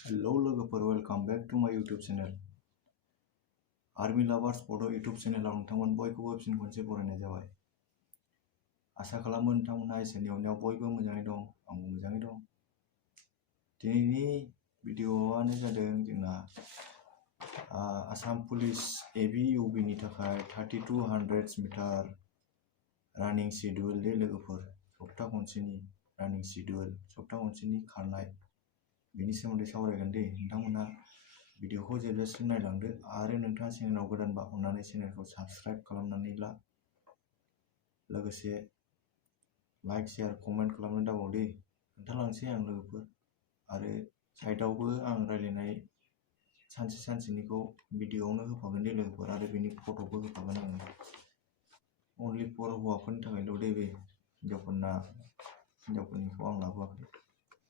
Hello लोगोफोर, welcome back to माय YouTube channel. Army लाभार्स बड' यूट्यूब चैनेलाव नोंथांमोन बयखौबो फिन खनसे बरायनाय जाबाय। आसा खालामो नोंथांमोनहा इसोरनि अननायाव बयबो मोजाङै दं, आंबो मोजाङै दं। दिनैनि भिडिअ'आनो जादों जोंना आसाम पुलिस एबि इउबिनि थाखाय 3200 मिटार रानिं शेड्यूल दे लोगोफोर। सप्ता खनसेनि रानिं शेड्यूल, सप्ता खनसेनि खारनाय, बेनि सोमोन्दै सावरायगोन दे। नोंथांमोनहा भिडिअखौ जोबजासिम नायलांदो आरो नोंथाङा चेनेलाव गोदानबा अन्नानै चेनेलखौ साबस्क्राइब खालामनानै ला। लोगोसे लाइक शेयार कमेन्ट खालामनो दाबाव दे। खोन्थालांसै आं लोगोफोर। आरो साइडआवबो आं रायलायनाय सानसेनिखौ भिडिअआवनो होफागोन दे लोगोफोर, आरो बेनि फट'बो होफागोन आङो। अनलि फर हौवाफोरनि थाखायल' दे बे, हिनजावफोरनिखौ आं लाबोआखै।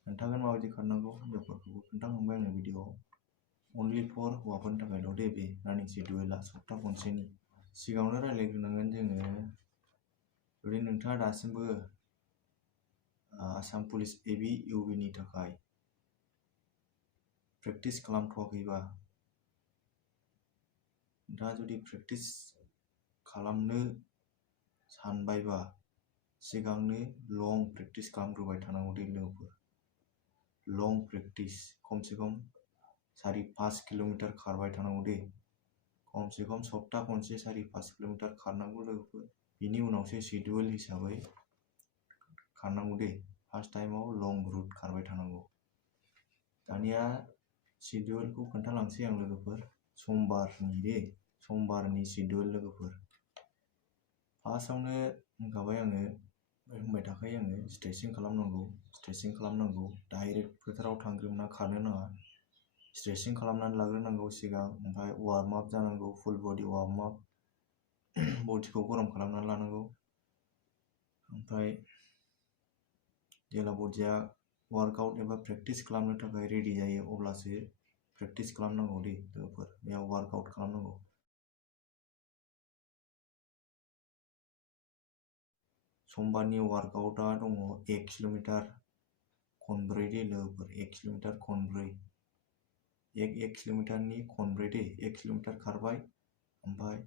खोन्थागोन माबायदि खारनांगौ, हिनजावफोरखौबो खोन्थाखांबाय आङो भिडिअआव। अनलि फर हौवाफोरनि थाखायल' दे बे रानिं शेड्यूलआ सप्ता खनसेनि। सिगाङावनो रायलायग्रोनांगोन जोङो, जुदि नोंथाङा दासिमबो आसाम पुलिस एबि इउबिनि थाखाय प्रेक्टिस खालामथ'वाखैबा, नोंथाङा जुदि प्रेक्टिस खालामनो सानबायबा सिगांनो लं प्रेक्टिस खालामग्रोबाय थानांगौ दे लोगोफोर। लं प्रेक्टिस खमसे खम 4-5 किल'मिटार खारबाय थानांगौ दे। खमसे खम सप्ता खनसे 4-5 किल'मिटार खारनांगौ लोगोफोर। बिनि उनावसो शेड्यूल हिसाबै खारनांगौ दे। फार्स्ट टाइमाव लं रुट खारबाय थानांगौ। दानिया शेड्यूलखौ खोन्थालांसै आं लोगोफोर। समबारनि शेड्यूल लोगोफोर। फार्स्टआवनो होनखाबाय आङो, होनबाय थाखायो आङो, स्ट्रेचिं खालामनांगौ। डाइरेक्ट फोथाराव थांग्रोमोना खारनो नाङा। स्ट्रेचिं खालामनानै लाग्रोनांगौ सिगां, ओमफ्राय वार्म आप जानांगौ, फुल बडि वार्म आप। बडिखौ गरम खालामनानै लानांगौ। ओमफ्राय जेब्ला बडिया वार्कआउट एबा प्रेक्टिस खालामनो थाखाय रेडि जायो, अब्लासो प्रेक्टिस खालामनांगौ दे लोगोफोर। बेयाव वार्कआउट खालामनांगौ। समबारनि वार्कआउटआ दङ 1 किल'मिटार खनब्रै दे लोगोफोर। 1 किल'मिटार खनब्रै। 1 किल'मिटारनि खनब्रै दे। 1 किल'मिटार खारबाय, ओमफ्राय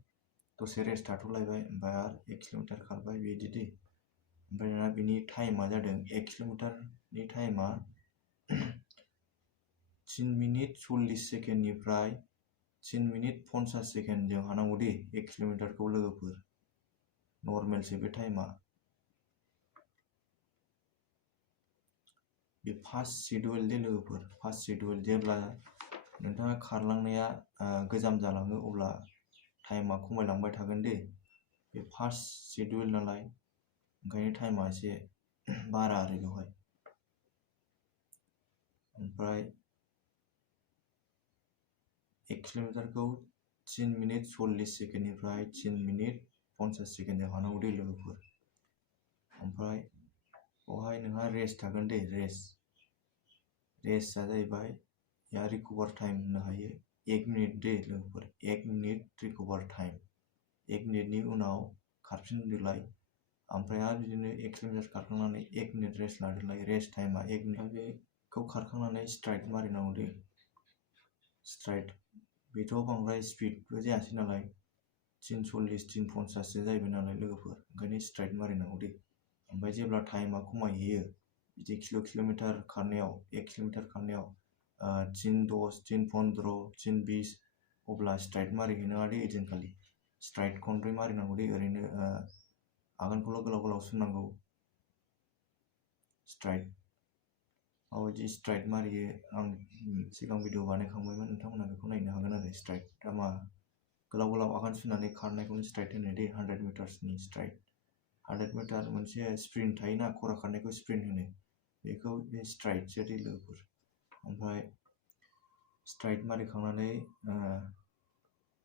दसे रेस्ट थाथ'लायबाय, ओमफ्राय आरो 1 किल'मिटार खारबाय, बिदि दे। ओमफ्राय दाना बिनि टाइमा जादों, 1 किल'मिटारनि टाइमा 3 मिनिट 40 सेकेन्डनिफ्राय 3 मिनिट 50 सेकेन्डजों हानांगौ दे 1 किल'मिटारखौ लोगोफोर। नर्मेलसो बे टाइमा। बे फार्स्ट शेड्यूल दे लोगोफोर। First schedule. जेब्ला नोंथाङा खारलांनाया गोजाम जालाङो, अब्ला टाइमा खमायलांबाय थागोन दे। बे फार्स्ट शेड्यूल नालाय, ओंखायनो टाइमा एसे बारा आरो बेवहाय। ओमफ्राय 1 किल'मिटारखौ 3 मिनिट 40 सेकेन्डनिफ्राय 3 मिनिट 50 सेकेन्डजों हानांगौ दे लोगोफोर। ओमफ्राय बेवहाय नोंहा रेस्ट थागोन दे। रेस्टआ जाहैबाय, रिकभार टाइम होननो हायो। 1 मिनिट दे लोगोफोर। 1 मिनिट रिकभार टाइम। 1 मिनिटनि उनाव खारफिनदोलाय। ओमफ्राय आरो बिदिनो 1 किल'मिटार खारखांनानै 1 मिनिट रेस्ट लादोलाय। रेस्ट टाइमा 1 मिनिट। बेखौ खारखांनानै स्ट्राइड मारिनांगौ दे। स्ट्राइड। बेथ' बांद्राय स्पिडबो जायासै नालाय, 340 350सो जाहैबाय नालाय लोगोफोर, ओंखायनो स्ट्राइड मारिनांगौ दे। ओमफ्राय जेब्ला टाइमा खमायहैयो, बिदि किल'मिटार खारनायाव, 1 किल'मिटार खारनायाव 3:10 3:15 3:20, अब्ला स्ट्राइड मारिहैनाङा दे ओइदिनखालि। स्ट्राइड खनब्रै मारिनांगौ दे। ओरैनो आगानखौल' गोलाव गोलाव सुरनांगौ। स्ट्राइड। माबायदि स्ट्राइड मारियो आं सिगां भिडिअ बानायखांबायमोन, नोंथांमोना बेखौ नायनो हागोन आरो। स्ट्राइडआ मा, गोलाव गोलाव आगान सुरनानै खारनायखौनो स्ट्राइड होनो दे। 100 मिटार्सनि स्ट्राइड। 100 मिटार मोनसे स्प्रिन्ट थायोना, खरा खारनायखौ स्प्रिन्ट होनो, बेखौ बे स्ट्राइडसो दे लोगोफोर। ओमफ्राय स्ट्राइड मारिखांनानै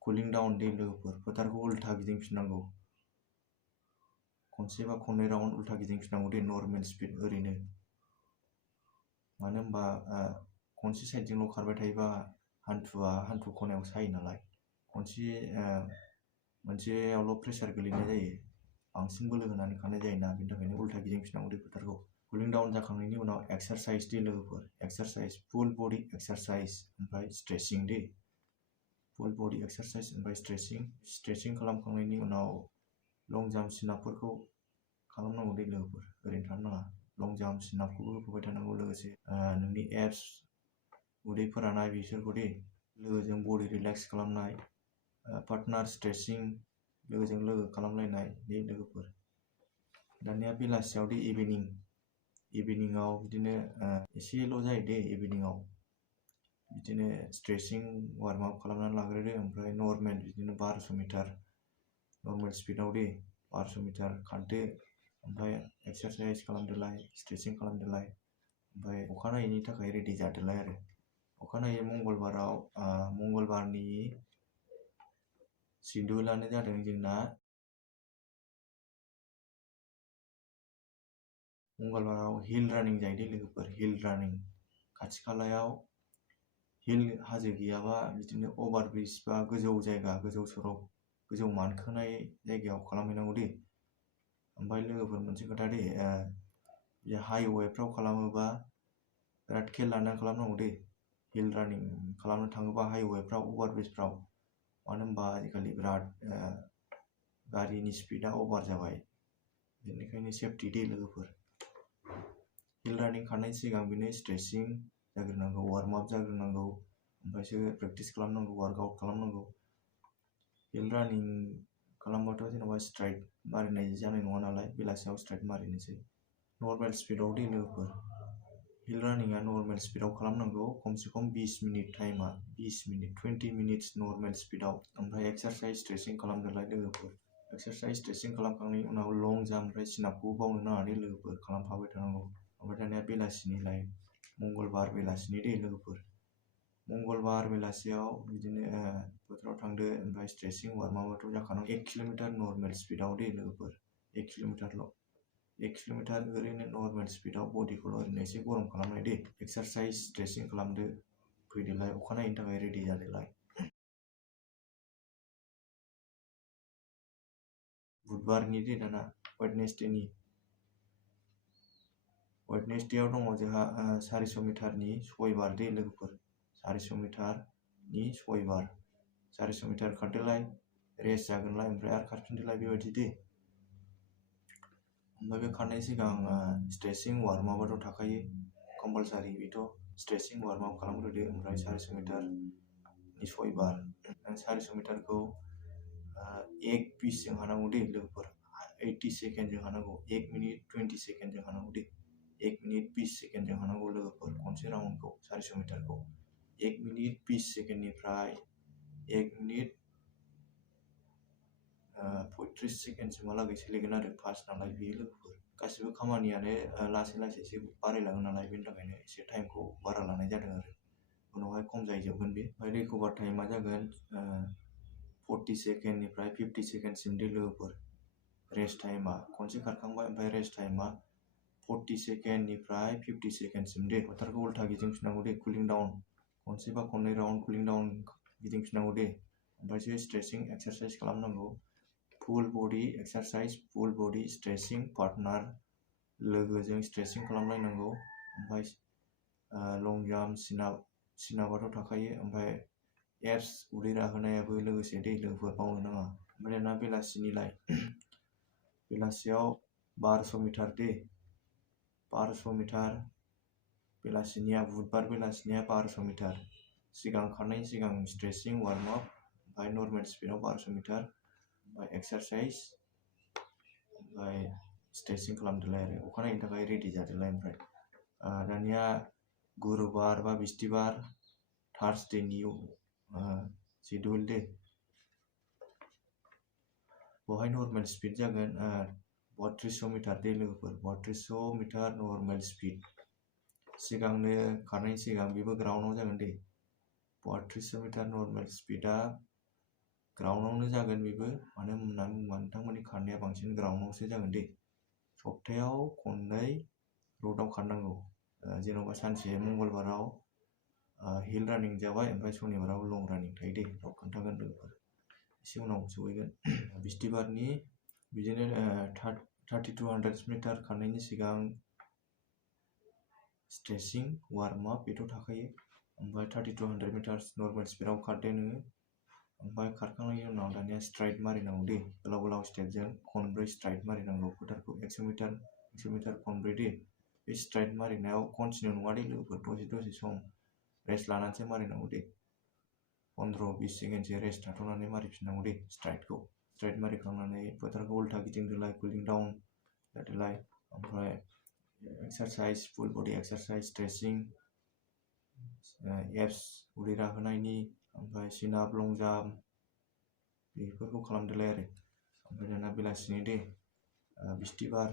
कुलिं डाउन दे लोगोफोर। फोथारखौ उल्था गिदिंफिननांगौ। खनसे बा खननै राउन्ड उल्था गिदिंफिननांगौ दे, नर्मेल स्पिड ओरैनो। मानो होनबा खनसे साइडजोंल' खारबाय थायोबा हान्थु खनायाव सायो नालाय, मोनसेयावल' प्रेसार गोलैनाय जायो, बांसिन बोलो होनानै खारनाय जायोना, बेनि थाखायनो उल्था गिदिंफिननांगौ दे फोथारखौ। कुलिं डाउन जाखांनायनि उनाव एक्सारसाइज दे लोगोफोर, एक्सारसाइज फुल बडि एक्सारसाइज ओमफ्राय स्ट्रेचिं दे, फुल बडि एक्सारसाइज ओमफ्राय स्ट्रेचिं खालामखांनायनि उनाव लं जाम्प सिनापफोरखौ खालामनांगौ दे लोगोफोर, ओरैनो थानो नाङा, लं जाम्प सिनापखौबो होफाबाय थानांगौ, लोगोसे नोंनि एब्स उदै फोरानाय बिसोरखौ दे, लोगोजों बडि रिलेक्स खालामनाय, पार्टनार स्ट्रेचिं लोगोजों लोगो खालामलायनाय दे लोगोफोर। दानिया बेलासियाव दे इभिनिंआव बिदिनो एसेल' जायो दे, इभिनिंआव बिदिनो स्ट्रेचिं वार्म आप खालामनानै लाग्रोदो, ओमफ्राय नर्मेल बिदिनो 1200 मिटार नर्मेल स्पिडाव दे 1200 मिटार खारदो, ओमफ्राय एक्सारसाइज खालामदोलाय, स्ट्रेचिं खालामदोलाय, ओमफ्राय अखानायैनि थाखाय रेडि जादोलाय आरो। अखानायै मंगलबारनि शिड्युलानो जादों जोंना मंगलबाराव हिल रानिं जायो दे लोगोफोर, हिल रानिं। खाथि खालायाव हिल हाजो गैयाबा बिदिनो अभार ब्रिज बा गोजौ जायगा, गोजौ सरक, गोजौ मानखोनाय जायगायाव खालामहैनांगौ दे। ओमफ्राय लोगोफोर मोनसे खोथा दे, बे हाइवेफ्राव खालामोबा बिराद खेल लानानै खालामनांगौ दे, हिल रानिं खालामनो थाङोबा हाइवेफ्राव, अभार ब्रिजफ्राव, मानो होनबा आजिखालि बिराद गारिनि स्पिडा अभार जाबाय, बेनिखायनो सेफटि दे लोगोफोर। हिल रानिं खारनायनि सिगां बिनो स्ट्रेचिं जाग्रोनांगौ, वार्म आप जाग्रोनांगौ, ओमफ्रायसो प्रेक्टिस खालामनांगौ, वार्कआउट खालामनांगौ। हिल रानिं खालामबाथ' जेनेबा स्ट्राइड मारिनाय जानाय नङा नालाय, बेलासियाव स्ट्राइड मारिनोसै। नर्मेल स्पिडाव दे लोगोफोर, हिल रानिंआ नर्मेल स्पिडाव खालामनांगौ, खमसे खम 20 मिनिट टाइमा, 20 मिनिट्स नर्मेल स्पिडाव, ओमफ्राय एक्सारसाइज स्ट्रेचिं खालामदोलाय लोगोफोर। एक्सारसाइज स्ट्रेचिं खालामखांनायनि उनाव लं जाम्प ओमफ्राय सिनापखौ बावनो नाङा दे लोगोफोर, खालामफाबाय थानांगौ। ओमफ्राय दानिया बेलासिनिलाय, मंगलबार बेलासिनि दे लोगोफोर, मंगलबार बेलासियाव बिदिनो फोथाराव थांदो, ओमफ्राय स्ट्रेचिं वार्म आपआथ' जाखानांगौ, 1 किल'मिटार नर्मेल स्पिडाव दे लोगोफोर, 1 किल'मिटारल', 1 किल'मिटार ओरैनो नर्मेल स्पिडाव बडिखौल' ओरैनो एसे गरम खालामनाय दे, एक्सारसाइज स्ट्रेचिं खालामदो, फैदोलाय, अखानायैनि थाखाय रेडि जादोलाय। बुधबारनि दे दाना, वेडनेसडेआव दङ जोंहा 400 मिटारनि 6 बार दे लोगोफोर, 400 मिटारनि 6 बार, 400 मिटार खारदोलाय, रेस्ट जागोनलाय, ओमफ्राय आरो खारफिनदोलाय, बेबायदि दे। ओमफ्राय बे खारनायनि सिगां स्ट्रेचिं वार्म आपआथ' थाखायो कम्पालसारि, बेथ' स्ट्रेचिं वार्म आप खालामग्रोदो, ओमफ्राय 400 मिटारनि 6 बार, 400 मिटारखौ 1 पिसजों हानांगौ दे लोगोफोर, 80 सेकेन्डजों हानांगौ, 1 मिनिट 20 सेकेन्डजों हानांगौ दे, 1 मिनिट 20 सेकेन्डजों हानांगौ लोगोफोर, खनसे राउन्डखौ 400 मिटारखौ 1 मिनिट 20 सेकेन्डनिफ्राय 1 मिनिट 35 सेकेन्डसिमहालागै सोलिगोन आरो, फार्स्ट नालाय बेयो लोगोफोर। गासिबो खामानियानो लासै लासैसो बारायलाङो नालाय, बेनि थाखायनो एसे टाइमखौ बारा लानाय जादों आरो, उनावहाय खम जाहैजोबगोन बे। ओमफ्राय रिकभार टाइमा जागोन 40 सेकेन्डनिफ्राय 50 सेकेन्डसिम दे लोगोफोर, रेस्ट टाइमा, खनसे खारखांबाय ओमफ्राय रेस्ट टाइमा 40 सेकेन्डनिफ्राय 50 सेकेन्डसिम दे। फोथारखौ उल्था गिदिंफिननांगौ दे, कुलिं डाउन, खनसे बा खननै राउन्ड कुलिं डाउन गिदिंफिननांगौ दे, ओमफ्रायसो स्ट्रेचिं एक्सारसाइज खालामनांगौ, फुल बडि एक्सारसाइज, फुल बडि स्ट्रेचिं, पार्टनार लोगोजों स्ट्रेचिं खालामलायनांगौ, ओमफ्राय लं जाम्प सिनापआथ' थाखायो, ओमफ्राय एब्स उदै राहोनायाबो लोगोसे दे लोगोफोर, बावनो नाङा। ओमफ्राय दाना बेलासिनिलाय, बेलासियाव 1200 मिटार दे, 1200 मिटार बेलासिनिया, बुधबार बेलासिनिया 1200 मिटार, सिगां खारनायनि सिगां स्ट्रेचिं वार्म आप, ओमफ्राय नर्मेल स्पिडाव 1200 मिटार, ओमफ्राय एक्सारसाइज, ओमफ्राय स्ट्रेचिं खालामदोलाय आरो, अखानायैनि थाखाय रेडि जादोलाय। ओमफ्राय दानिया गुरुबार बा बिस्थिबार, थार्सडेनि शिड्युल दे, बेवहाय नर्मेल स्पिड जागोन 3200 मिटार दे लोगोफोर, 3200 मिटार नर्मेल स्पिड, सिगांनो खारनायनि सिगां बेबो ग्राउन्डआव जागोन दे, 3200 मिटार नर्मेल स्पिडा ग्राउन्डआवनो जागोन बेबो, मानो होननानै बुङोबा नोंथांमोननि खारनाया बांसिन ग्राउन्डआवसो जागोन दे। सप्तायाव खननै र'डआव खारनांगौ, जेन'बा सानसे मंगलबाराव हिल रानिं जाबाय, ओमफ्राय सनिबाराव लं रानिं थायो दे, र' खोन्थागोन लोगोफोर, एसे उनाव सहैगोन। बिस्थिबारनि बिदिनो 3200 मिटार खारनायनि सिगां स्ट्रेचिं वार्म आप बेथ' थाखायो। ओमफ्राय 30 to 100 मिटार्स नर्मेल स्पिडाव खारदो नोङो। ओमफ्राय खारखांनायनि उनाव दानिया स्ट्राइड मारिनांगौ दे, गोलाव गोलाव स्टेपजों खनब्रै स्ट्राइड मारिनांगौ फोथारखौ 100 मिटार खनब्रै दे। बे स्ट्राइड मारिनायाव कन्टिनिउ नङा दे लोगोफोर, दसे सम रेस्ट लानानैसो मारिनांगौ दे। 15-20 सेकेन्डसो रेस्ट थाथ'नानै मारिफिननांगौ दे स्ट्राइडखौ। स्ट्राइड मारिखांनानै फोथारखौ उल्था गिदिंदोलाय, कुलिं डाउन जादोलाय। ओमफ्राय exercise, full body exercise, stretching, abs उदै राहोनायनि, ओमफ्राय सिन आप, लं जाम्प बेफोरखौ खालामदोलाय आरो। ओमफ्राय दाना बेलासिनि दे, बिस्थिबार,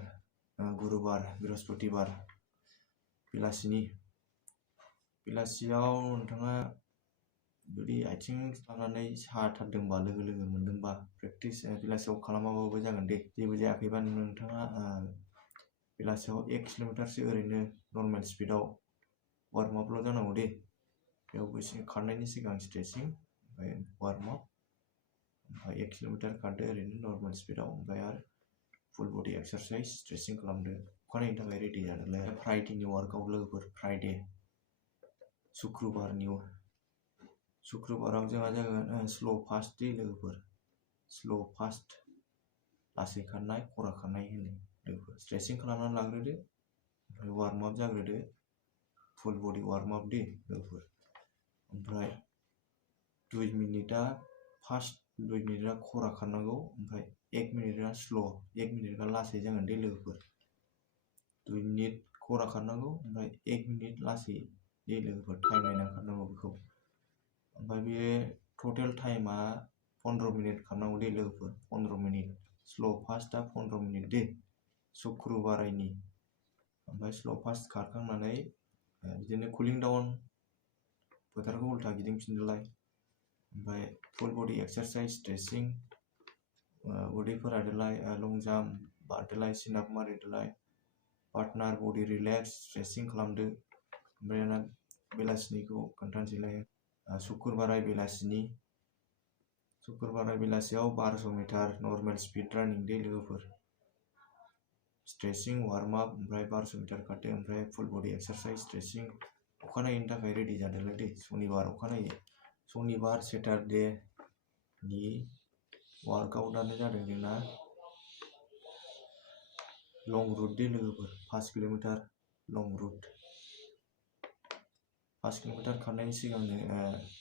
गुरुबार, बृहस्पतिबार बेलासियाव नोंथाङा जुदि आथिं लानानै साथारदोंबा, लोगो मोनदोंबा, प्रेक्टिस बेलासियाव खालामाबाबो जागोन दे। जेबो जायाखैबा नोंथाङा बेलासियाव 1 किल'मिटारसो ओरैनो नर्मेल स्पिडाव वार्म आपल' जानांगौ दे। बेयावबो खारनायनि सिगां स्ट्रेचिं, ओमफ्राय वार्म आप, ओमफ्राय 1 किल'मिटार खारदो ओरैनो नर्मेल स्पिडाव, ओमफ्राय आरो फुल बडि एक्सारसाइज, स्ट्रेचिं खालामदो। अखानायैनि थाखाय रेडि जादोलाय। फ्राइडेनि वार्कआउट लोगोफोर, फ्राइडे शुक्रबाराव जोंहा जागोन स्ल' फास्ट दे लोगोफोर। स्ल' फास्ट, लासै खारनाय, खरा खारनाय होनो लोगोफोर। स्ट्रेचिं खालामनानै लाग्रोदो, ओमफ्राय वार्म आप जाग्रोदो, फुल बडि वार्म आप दे लोगोफोर। ओमफ्राय 2 मिनिटआ फास्ट, 2 मिनिटआ खरा खारनांगौ, ओमफ्राय 1 मिनिटआ स्ल', 1 मिनिटआ लासै जागोन दे लोगोफोर। 2 मिनिट खरा खारनांगौ, ओमफ्राय 1 मिनिट लासै दे लोगोफोर, टाइम नायनानै खारनांगौ बेखौ। ओमफ्राय बे टटेल टाइमा 15 मिनिट खारनांगौ दे लोगोफोर, 15 मिनिट। स्ल' फास्टआ 15 मिनिट दे शुक्रबारनि। ओमफ्राय स्ल' फास्ट खारखांनानै बिदिनो कुलिं डाउन, फोथारखौ उल्था गिदिंफिनदोलाय। ओमफ्राय फुल बडि एक्सारसाइज, स्ट्रेचिं, उदै फोरादोलाय, लं जाम्प बारदोलाय, सिन आप मारिदोलाय, पार्टनार बडि रिलेक्स, स्ट्रेचिं खालामदो। ओमफ्राय दाना बेलासिनिखौ खोन्थानोसैलाय। शुक्रबाराय बेलासियाव 1200 मिटार नर्मेल स्पिड रानिं दे लोगोफोर। स्ट्रेचिं, वार्म आप, ओमफ्राय 1200 मिटार खारदो, ओमफ्राय फुल बडि एक्सारसाइज, स्ट्रेचिं। अखानायैनि थाखाय रेडि जादोलाय दे, सनिबार अखानायै। सनिबार सेटारडेनि वार्कआउटआनो जादों जोंना लं रुट दे लोगोफोर, 5 किल'मिटार लं रुट। 5 किल'मिटार खारनायनि सिगांनो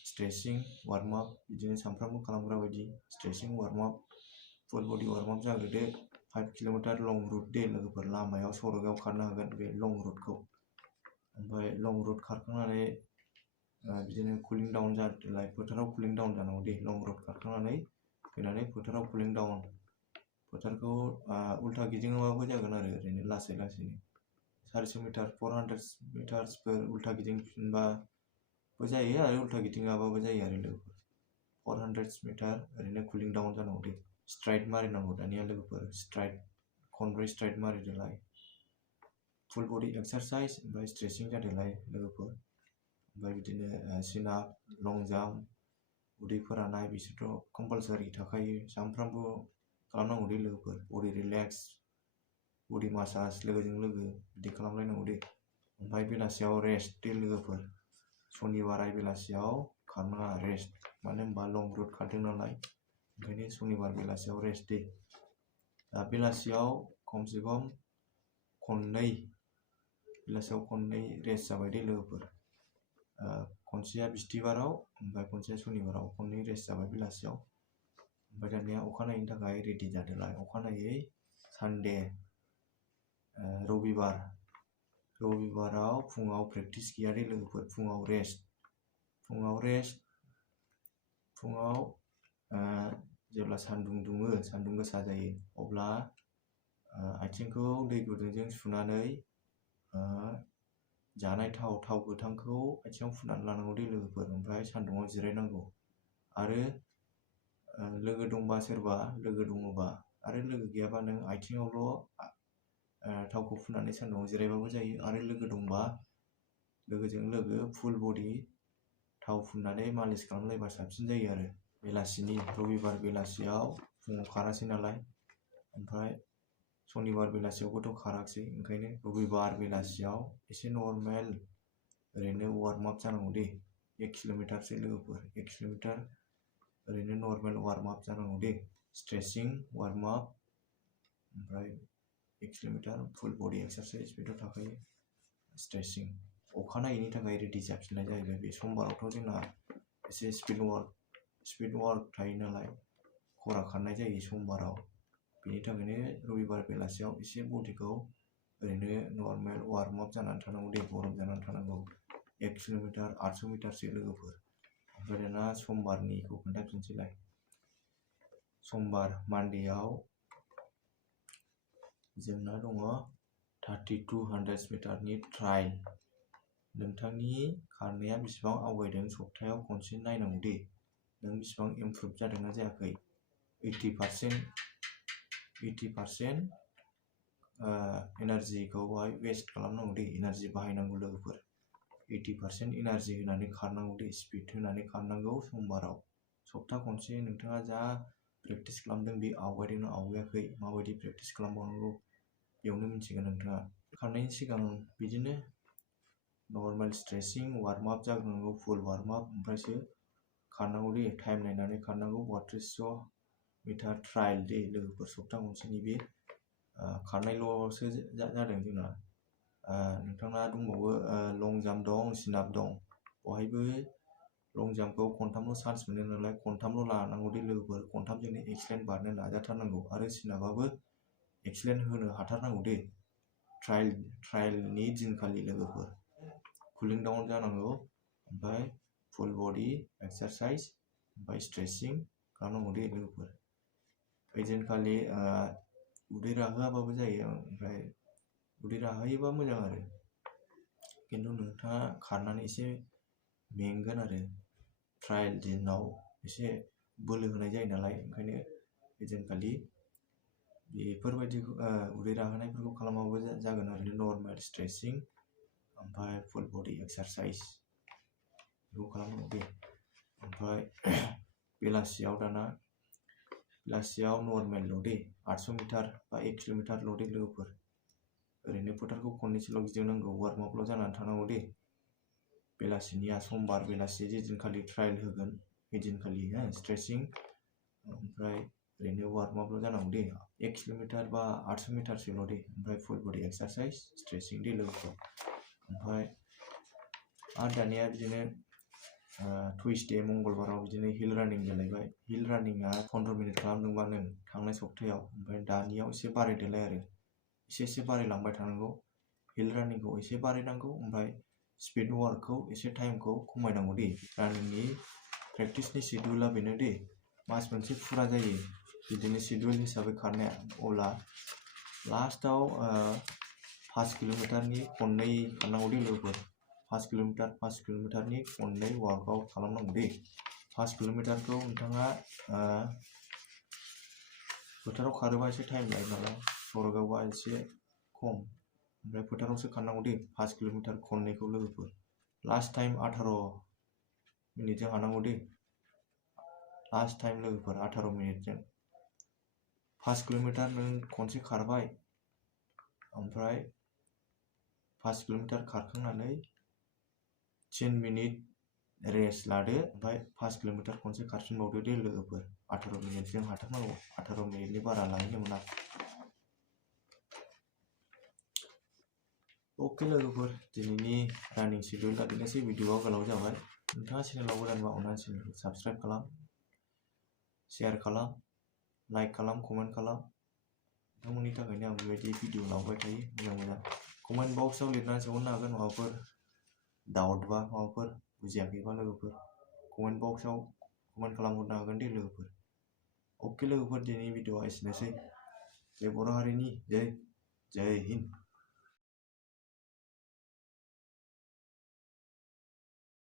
स्ट्रेचिं, वार्म आप, बिदिनो सानफ्रामबो खालामग्रा बायदि स्ट्रेचिं, वार्म आप, फुल बडि वार्म आप जाग्रोदो। 5 किल'मिटार लं रुट दे लोगोफोर, लामायाव सर'गाव खारनो हागोन बे लं रुटखौ। ओमफ्राय लं रुट खारखांनानै बिदिनो कुलिं डाउन जादोलाय, फोथाराव कुलिं डाउन जानांगौ दे। लं रुट खारखांनानै फैनानै फोथाराव कुलिं डाउन, फोथारखौ उल्था गिदिङोबाबो जागोन आरो, ओरैनो लासैनो 400 मिटार 400 मिटार्सफोर उल्था गिदिंफिनबाबो जायो आरो उल्था गिदिङाबाबो जायो आरो लोगोफोर। 400 मिटार ओरैनो कुलिं डाउन जानांगौ दे। स्ट्राइड मारिनांगौ दानिया लोगोफोर, स्ट्राइड खनब्रै स्ट्राइड मारिदोलाय। फुल बडि एक्सारसाइज, ओमफ्राय स्ट्रेचिं जादोलाय लोगोफोर। ओमफ्राय बिदिनो सिन आप, लं जाम्प, उदै फोरानाय बिसोरथ' कम्पालसारि थाखायो, सानफ्रामबो खालामनांगौ दे लोगोफोर। बडि रिलेक्स, बडि मासाज लोगोजों लोगो बिदि खालामलायनांगौ दे। ओमफ्राय बेलासियाव रेस्ट दे लोगोफोर। सनिबाराय बेलासियाव खारनाङा, रेस्ट, मानो होनबा लं रुट खारदों नालाय, ओंखायनो सनिबार बेलासियाव रेस्ट दे। बेलासियाव खमसे खम बेलासियाव खननै रेस्ट जाबाय दे लोगोफोर। खनसेया बिस्थिबाराव, ओमफ्राय खनसेया सनिबाराव, खननै रेस्ट जाबाय बेलासियाव। ओमफ्राय दानिया अखानायैनि थाखाय रेडि जादोलाय। अखानायै सानडे, रबिबाराव फुङाव प्रेक्टिस गैया दे लोगोफोर, फुङाव रेस्ट। फुङाव जेब्ला सान्दुं दुङो, सान्दुं गोसा जायो, अब्ला आथिंखौ दै गुदुंजों सुनानै जानाय थाव गोथांखौ आथिङाव फुननानै लानांगौ दे लोगोफोर। ओमफ्राय सान्दुङाव जिरायनांगौ। आरो लोगो दङोबा आरो लोगो गैयाबा नों आथिङावल' थावखौ फुननानै सान्दुङाव जिरायबाबो जायो। आरो लोगो दंबा लोगोजों लोगो फुल बडि थाव फुननानै मालिस खालामलायबा साबसिन जायो आरो। रबिबार बेलासियाव फुङाव खारासै नालाय, ओमफ्राय शनिबार बेलासियावबोथ' खाराखसै, ओंखायनो रबिबार बेलासियाव एसे नर्मेल ओरैनो वार्म आप जानांगौ दे। 1 किल'मिटारसो लोगोफोर, 1 किल'मिटार ओरैनो नर्मेल वार्म आप जानांगौ दे। स्ट्रेचिं वार्म आप, ओमफ्राय 1 किल'मिटार फुल बडि एक्सारसाइज बेथ' थाखायो। स्ट्रेचिं अखानायैनि थाखाय रेडि जाफिननाय जाहैबाय। बे समबारावथ' जोंना एसे स्पिड वार्क थायो नालाय, खरा खारनाय जायो समबाराव। बेनि थाखायनो रबिबार बेलासियाव एसे बडिखौ ओरैनो नर्मेल वार्म आप जानानै थानांगौ दे, गरम जानानै थानांगौ। 1 किल'मिटार 800 मिटारसो लोगोफोर। ओमफ्राय दाना समबारनिखौ खोन्थाफिनसैलाय। समबार मानडेआव जोंना दङ 3200 मिटारनि ट्रायल। नोंथांनि खारनाया बेसेबां आवगायदों सप्तायाव खनसे नायनांगौ दे। नों बेसेबां इमप्रुभ जादोंना जायाखै। 80% एनार्जिखौहाय वेस्ट खालामनांगौ दे, एनार्जि बाहायनांगौ लोगोफोर। 80% एनार्जि होनानै खारनांगौ दे, स्पिड होनानै खारनांगौ समबाराव। सप्ता खनसे नोंथाङा जा प्रेक्टिस खालामदों बे आवगायदोंना आवगायाखै, माबायदि प्रेक्टिस खालामबावनांगौ बेयावनो मिन्थिगोन नोंथाङा। खारनायनि सिगां बिदिनो नर्मेल स्ट्रेचिं वार्म आप जाग्रोनांगौ, फुल वार्म आप, ओमफ्रायसो खारनांगौ दे। टाइम नायनानै खारनांगौ। 3200 मिटार ट्रायल दे लोगोफोर। सप्ता खनसेनि बे खारनायल'सो जादों जोंना। नोंथांना दंबावो लं जाम्प दं, सिनाप दं। बहायबो लं जाम्पखौ खनथामल' चान्स मोनो नालाय खनथामल' लानांगौ दे लोगोफोर। खनथामजोंनो एक्सिलेन्ट बारनो नाजाथारनांगौ। आरो सिनापाबो एक्सिलेन्ट होनो हाथारनांगौ दे ट्रायलनि दिनखालि लोगोफोर। कुलिं डाउन जानांगौ, ओमफ्राय फुल बडि एक्सारसाइज, ओमफ्राय स्ट्रेचिं खालामनांगौ दे लोगोफोर। ओइदिनखालि उदै राहोआबाबो जायो, ओमफ्राय उदै राहोयोबा मोजां आरो। खिन्थु नोंथाङा खारनानै एसे मेंगोन आरो। ट्रायल दिनाव एसे बोलो होनाय जायो नालाय, ओंखायनो ओइदिनखालि बेफोरबायदि उदै राहोनायफोरखौ खालामाबाबो जागोन आरो। नर्मेल स्ट्रेचिं ओमफ्राय फुल बडि एक्सारसाइज बेखौ खालामनांगौ दे। ओमफ्राय बेलासियाव नर्मेलल' दे, 800 मिटार बा 1 किल'मिटारल' दे लोगोफोर। ओरैनो फोथारखौ खननैसोल' गिदिंनांगौ, वार्म आपल' जानानै थानांगौ दे। बेलासिनिया समबार बेलासि जेदिनखालि ट्रायल होगोन ओइदिनखालि स्ट्रेचिं ओमफ्राय ओरैनो वार्म आपल' जानांगौ दे। 1 किल'मिटार बा 800 मिटारसोल' दे, ओमफ्राय फुल बडि एक्सारसाइज स्ट्रेचिं दे लोगोफोर। ओमफ्राय आरो दानिया बिदिनो टुइसडे मंगलबाराव बिदिनो हिल रानिं गेलेबाय। हिल रानिंआ 15 मिनिट खालामदोंबा नों थांनाय सप्तायाव, ओमफ्राय दानियाव एसे बारायदोलाय आरो। एसे बारायलांबाय थानांगौ। हिल रानिंखौ एसे बारायनांगौ, ओमफ्राय स्पिड वार्कखौ एसे टाइमखौ खमायनांगौ दे। रानिंनि प्रेक्टिसनि सिडुला बेनो दे, मास मोनसे फुरा जायो बिदिनो सिडुल हिसाबै खारनाया। अब्ला लास्टआव 5 किल'मिटारनि खननै खारनांगौ दे लोगोफोर। 5 किल'मिटारनि खननै वार्कआउट खालामनांगौ दे। 5 किल'मिटारखौ नोंथाङा फोथाराव खारोबा एसे टाइम लायो नालाय, सरगावबा एसे खम, ओमफ्राय फोथारावसो खारनांगौ दे 5 किल'मिटार खननैखौ लोगोफोर। लास्ट टाइम 18 मिनिटजों हानांगौ दे। लास्ट टाइम लोगोफोर 18 मिनिटजों। 5 किल'मिटार नों खनसे खारबाय, ओमफ्राय 5 किल'मिटार खारखांनानै 10 मिनिट रेस्ट लादो, ओमफ्राय 5 किल'मिटार खनसे खारफिनबावदो दे लोगोफोर। 18 मिनिटजों हाथारनांगौ, 18 मिनिटनि बारा लाहैनो मोना। अके लोगोफोर, दिनैनि रानिं सिडुला बेनोसै। भिडिअआ गोलाव जाबाय। नोंथाङा चेनेलाव गोदानबा अन्नानै चेनेलखौ साबस्क्राइब खालाम, शेयार खालाम, लाइक खालाम, कमेन्ट खालाम। नोंथांमोननि थाखायनो आं बेबायदि भिडिअ लाबोबाय थायो मोजां। कमेन्ट बक्सआव लिरनानै सोंहरनो हागोन माबाफोर डाउट बा माबाफोर बुजियाखैबा लोगोफोर। कमेन्ट बक्सआव कमेन्ट खालामहरनो हागोन दे लोगोफोर। अके लोगोफोर, दिनैनि भिडिअआ एसेनोसै। जय बर' हारिनि जय हिन्द।